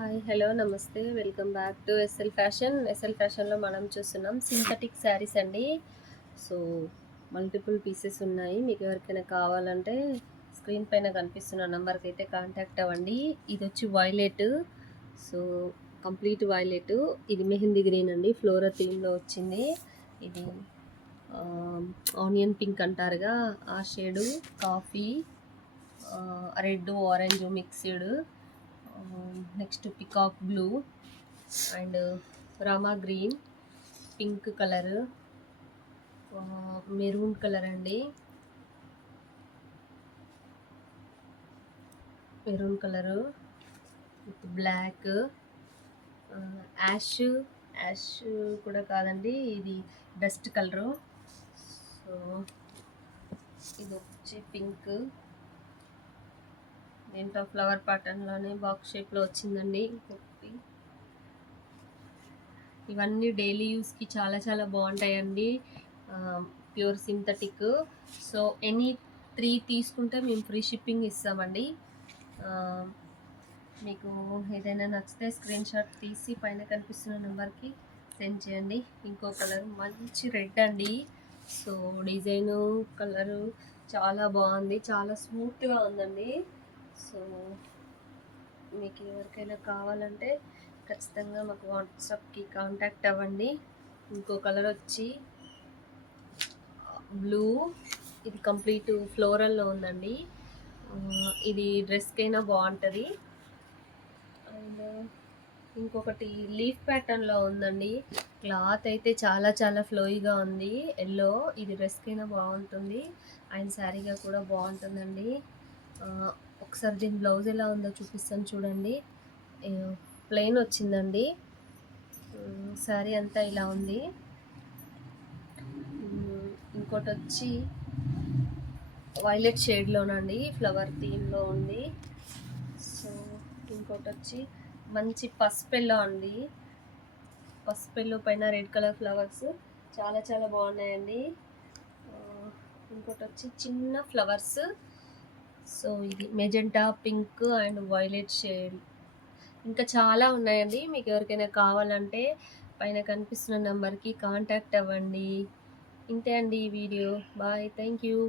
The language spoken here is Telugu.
హాయ్ హలో నమస్తే వెల్కమ్ బ్యాక్ టు ఎస్ఎల్ ఫ్యాషన్లో మనం చూస్తున్నాం సింథటిక్ శారీస్ అండి. సో మల్టిపుల్ పీసెస్ ఉన్నాయి. మీకు ఎవరికైనా కావాలంటే స్క్రీన్ పైన కనిపిస్తున్న నెంబర్కి అయితే కాంటాక్ట్ అవ్వండి. ఇది వచ్చి వైలెట్, సో కంప్లీట్ వైలెట్. ఇది మెహందీ గ్రీన్ అండి, ఫ్లోరా థీమ్లో వచ్చింది. ఇది ఆనియన్ పింక్ అంటారుగా ఆ shade, coffee, red orange mixed, next peacock blue and Rama green, pink colour, maroon colour అండి, maroon colour with black, ash ash కూడా కాదండి, ఇది డస్ట్ కలరు. సో ఇది వచ్చి పింక్, దీంట్లో ఫ్లవర్ ప్యాటర్న్లోనే బాక్స్ షేప్లో వచ్చిందండి. ఇవన్నీ డైలీ యూస్కి చాలా చాలా బాగుంటాయండి, ప్యూర్ సింథటిక్. సో ఎనీ 3 తీసుకుంటే మేము ఫ్రీ షిప్పింగ్ ఇస్తామండి. మీకు ఏదైనా నచ్చితే స్క్రీన్ షాట్ తీసి పైన కనిపిస్తున్న నెంబర్కి సెండ్ చేయండి. ఇంకో కలర్ మంచి రెడ్ అండి. సో డిజైను కలరు చాలా బాగుంది, చాలా స్మూత్గా ఉందండి. సో మీకు ఎవరికైనా కావాలంటే ఖచ్చితంగా మాకు వాట్సాప్కి కాంటాక్ట్ అవ్వండి. ఇంకో కలర్ వచ్చి బ్లూ, ఇది కంప్లీట్ ఫ్లోరల్లో ఉందండి. ఇది డ్రెస్కైనా బాగుంటుంది. అండ్ ఇంకొకటి లీఫ్ ప్యాటర్న్లో ఉందండి. క్లాత్ అయితే చాలా చాలా ఫ్లోయిగా ఉంది, ఎల్లో. ఇది డ్రెస్కైనా బాగుంటుంది అండ్ శారీగా కూడా బాగుంటుందండి. ఒకసారి దీని బ్లౌజ్ ఎలా ఉందో చూపిస్తాను చూడండి. ప్లెయిన్ వచ్చిందండి, శారీ అంతా ఇలా ఉంది. ఇంకోటి వచ్చి వైలెట్ షేడ్లోనండి, ఫ్లవర్ థీమ్లో ఉంది. సో ఇంకోటి వచ్చి మంచి పసుపెల్లో అండి, పసుపెల్లో పైన రెడ్ కలర్ ఫ్లవర్స్ చాలా చాలా బాగున్నాయండి. ఇంకోటి వచ్చి చిన్న ఫ్లవర్స్. సో ఇది magenta pink and violet shade. ఇంకా చాలా ఉన్నాయండి. మీకు ఎవరికైనా కావాలంటే పైన కనిపిస్తున్న నెంబర్కి కాంటాక్ట్ అవ్వండి. ఇంతే అండి ఈ వీడియో. Bye, thank you.